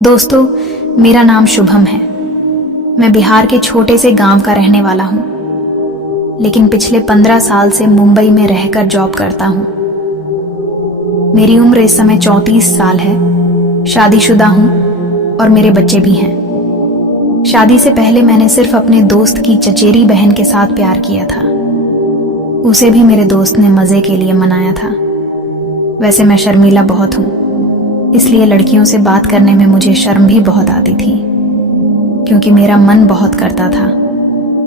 दोस्तों, मेरा नाम शुभम है। मैं बिहार के छोटे से गांव का रहने वाला हूं, लेकिन पिछले 15 साल से मुंबई में रहकर जॉब करता हूं। मेरी उम्र इस समय 34 साल है। शादीशुदा हूं और मेरे बच्चे भी हैं। शादी से पहले मैंने सिर्फ अपने दोस्त की चचेरी बहन के साथ प्यार किया था। उसे भी मेरे दोस्त ने मजे के लिए मनाया था। वैसे मैं शर्मीला बहुत हूं, इसलिए लड़कियों से बात करने में मुझे शर्म भी बहुत आती थी, क्योंकि मेरा मन बहुत करता था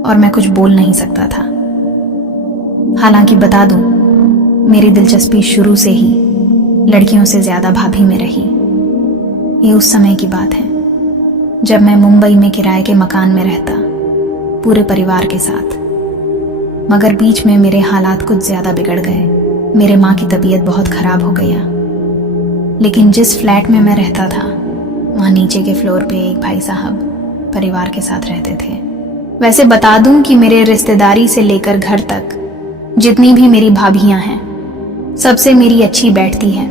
और मैं कुछ बोल नहीं सकता था। हालांकि बता दूं, मेरी दिलचस्पी शुरू से ही लड़कियों से ज्यादा भाभी में रही। ये उस समय की बात है जब मैं मुंबई में किराए के मकान में रहता, पूरे परिवार के साथ। मगर बीच में मेरे हालात कुछ ज्यादा बिगड़ गए। मेरे माँ की तबीयत बहुत खराब हो गया। लेकिन जिस फ्लैट में मैं रहता था, वहां नीचे के फ्लोर पे एक भाई साहब परिवार के साथ रहते थे। वैसे बता दूं कि मेरे रिश्तेदारी से लेकर घर तक जितनी भी मेरी भाभियां हैं, सबसे मेरी अच्छी बैठती है।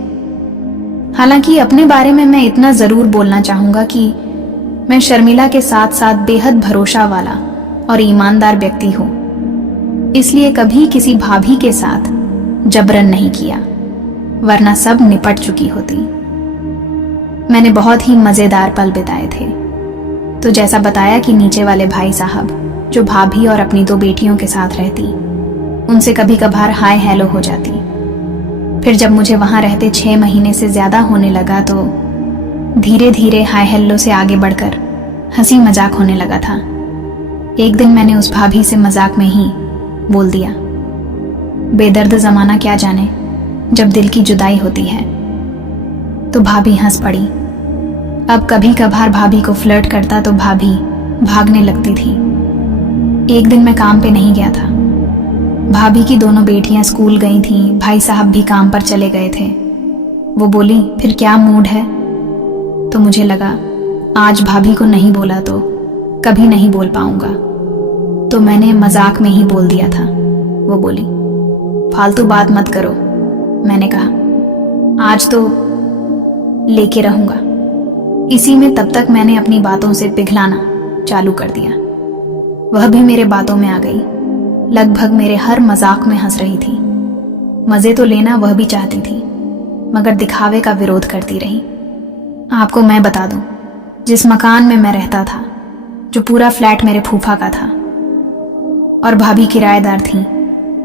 हालांकि अपने बारे में मैं इतना जरूर बोलना चाहूंगा कि मैं शर्मिला के साथ साथ बेहद भरोसा वाला और ईमानदार व्यक्ति हूं। इसलिए कभी किसी भाभी के साथ जबरन नहीं किया, वरना सब निपट चुकी होती। मैंने बहुत ही मजेदार पल बिताए थे। तो जैसा बताया कि नीचे वाले भाई साहब जो भाभी और अपनी 2 बेटियों के साथ रहती, उनसे कभी कभार हाय हेलो हो जाती। फिर जब मुझे वहां रहते 6 महीने से ज्यादा होने लगा, तो धीरे धीरे हाय हेलो से आगे बढ़कर हंसी मजाक होने लगा था। एक दिन मैंने उस भाभी से मजाक में ही बोल दिया, बेदर्द जमाना क्या जाने जब दिल की जुदाई होती है। तो भाभी हंस पड़ी। अब कभी कभार भाभी को फ्लर्ट करता तो भाभी भागने लगती थी। एक दिन मैं काम पे नहीं गया था। भाभी की दोनों बेटियां स्कूल गई थीं, भाई साहब भी काम पर चले गए थे। वो बोली, फिर क्या मूड है? तो मुझे लगा आज भाभी को नहीं बोला तो कभी नहीं बोल पाऊंगा, तो मैंने मजाक में ही बोल दिया था। वो बोली, फालतू बात मत करो। मैंने कहा, आज तो लेके रहूंगा। इसी में तब तक मैंने अपनी बातों से पिघलाना चालू कर दिया। वह भी मेरे बातों में आ गई। लगभग मेरे हर मजाक में हंस रही थी। मजे तो लेना वह भी चाहती थी, मगर दिखावे का विरोध करती रही। आपको मैं बता दूं, जिस मकान में मैं रहता था, जो पूरा फ्लैट मेरे फूफा का था और भाभी किराएदार थी,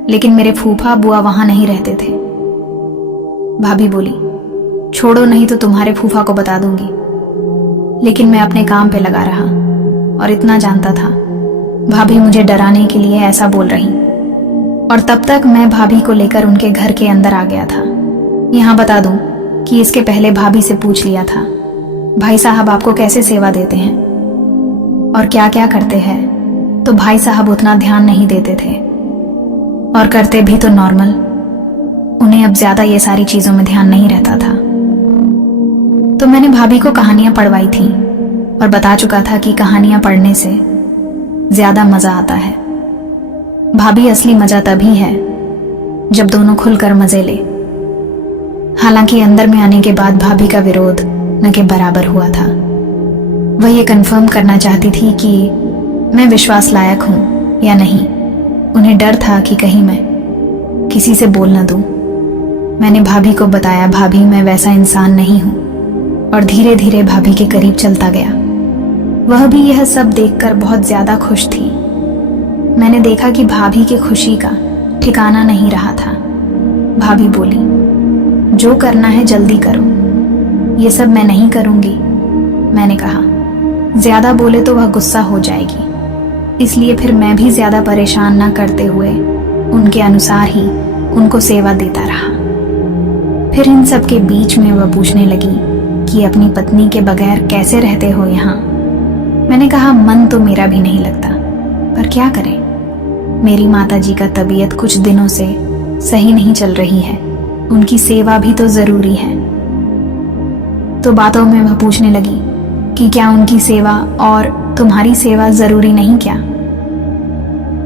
लेकिन मेरे फूफा बुआ वहां नहीं रहते थे। भाभी बोली, छोड़ो, नहीं तो तुम्हारे फूफा को बता दूंगी। लेकिन मैं अपने काम पे लगा रहा और इतना जानता था, भाभी मुझे डराने के लिए ऐसा बोल रही। और तब तक मैं भाभी को लेकर उनके घर के अंदर आ गया था। यहां बता दूं कि इसके पहले भाभी से पूछ लिया था, भाई साहब आपको कैसे सेवा देते हैं और क्या क्या करते हैं? तो भाई साहब उतना ध्यान नहीं देते थे, और करते भी तो नॉर्मल। उन्हें अब ज्यादा ये सारी चीजों में ध्यान नहीं रहता था। तो मैंने भाभी को कहानियां पढ़वाई थी और बता चुका था कि कहानियां पढ़ने से ज्यादा मजा आता है। भाभी असली मजा तभी है जब दोनों खुलकर मजे ले। हालांकि अंदर में आने के बाद भाभी का विरोध न के बराबर हुआ था। वह ये कंफर्म करना चाहती थी कि मैं विश्वास लायक हूं या नहीं। उन्हें डर था कि कहीं मैं किसी से बोल न दूं। मैंने भाभी को बताया, भाभी मैं वैसा इंसान नहीं हूं, और धीरे धीरे भाभी के करीब चलता गया। वह भी यह सब देखकर बहुत ज्यादा खुश थी। मैंने देखा कि भाभी की खुशी का ठिकाना नहीं रहा था। भाभी बोली, जो करना है जल्दी करो, ये सब मैं नहीं करूंगी। मैंने कहा, ज्यादा बोले तो वह गुस्सा हो जाएगी, इसलिए फिर मैं भी ज्यादा परेशान ना करते हुए उनके अनुसार ही उनको सेवा देता रहा। फिर इन सब के बीच में वह पूछने लगी कि अपनी पत्नी के बगैर कैसे रहते हो यहाँ? मैंने कहा, मन तो मेरा भी नहीं लगता, पर क्या करें, मेरी माताजी का तबीयत कुछ दिनों से सही नहीं चल रही है, उनकी सेवा भी तो जरूरी है। तो बातों में वह पूछने लगी कि क्या उनकी सेवा और तुम्हारी सेवा जरूरी नहीं क्या?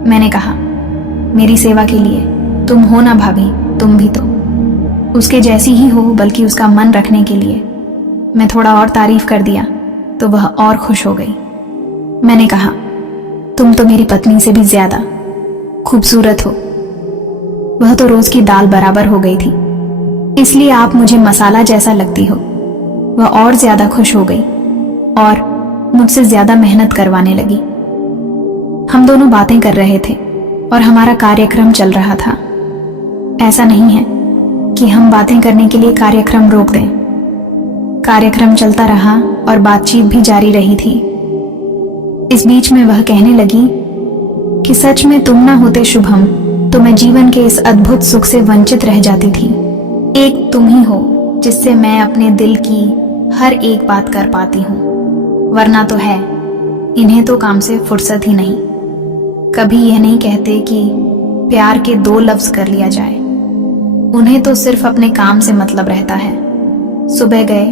मैंने कहा, मेरी सेवा के लिए तुम हो ना भाभी, तुम भी तो उसके जैसी ही हो, बल्कि उसका मन रखने के लिए। मैं थोड़ा और तारीफ कर दिया तो वह और खुश हो गई। मैंने कहा, तुम तो मेरी पत्नी से भी ज्यादा खूबसूरत हो। वह तो रोज की दाल बराबर हो गई थी, इसलिए आप मुझे मसाला जैसा लगती हो। वह और ज्यादा खुश हो गई और मुझसे ज्यादा मेहनत करवाने लगी। हम दोनों बातें कर रहे थे और हमारा कार्यक्रम चल रहा था। ऐसा नहीं है कि हम बातें करने के लिए कार्यक्रम रोक दें। कार्यक्रम चलता रहा और बातचीत भी जारी रही थी। इस बीच में वह कहने लगी कि सच में तुम ना होते शुभम तो मैं जीवन के इस अद्भुत सुख से वंचित रह जाती थी। एक तुम ही हो जिससे मैं अपने दिल की हर एक बात कर पाती हूँ, वरना तो है इन्हें तो काम से फुर्सत ही नहीं। कभी यह नहीं कहते कि प्यार के 2 लफ्ज कर लिया जाए। उन्हें तो सिर्फ अपने काम से मतलब रहता है। सुबह गए,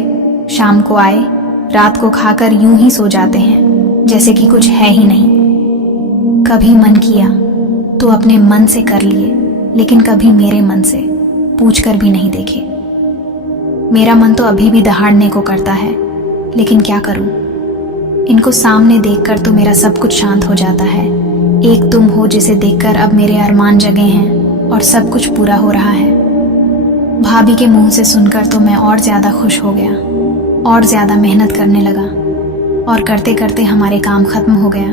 शाम को आए, रात को खाकर यूं ही सो जाते हैं जैसे कि कुछ है ही नहीं। कभी मन किया तो अपने मन से कर लिए, लेकिन कभी मेरे मन से पूछ कर भी नहीं देखे। मेरा मन तो अभी भी दहाड़ने को करता है, लेकिन क्या करूं? इनको सामने देखकर तो मेरा सब कुछ शांत हो जाता है। एक तुम हो जिसे देखकर अब मेरे अरमान जगे हैं और सब कुछ पूरा हो रहा है। भाभी के मुंह से सुनकर तो मैं और ज्यादा खुश हो गया और ज्यादा मेहनत करने लगा, और करते करते हमारे काम खत्म हो गया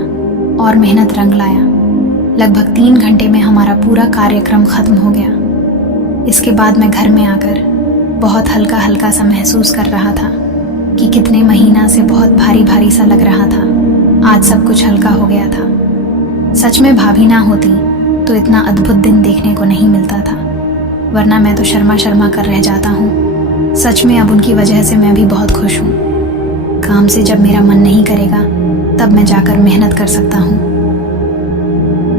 और मेहनत रंग लाया। लगभग 3 घंटे में हमारा पूरा कार्यक्रम खत्म हो गया। इसके बाद मैं घर में आकर बहुत हल्का हल्का सा महसूस कर रहा था कि कितने महीना से बहुत भारी भारी सा लग रहा था। आज सब कुछ हल्का हो गया था। सच में भाभी ना होती तो इतना अद्भुत दिन देखने को नहीं मिलता था, वरना मैं तो शर्मा शर्मा कर रह जाता हूँ। सच में अब उनकी वजह से मैं भी बहुत खुश हूँ। काम से जब मेरा मन नहीं करेगा तब मैं जाकर मेहनत कर सकता हूँ।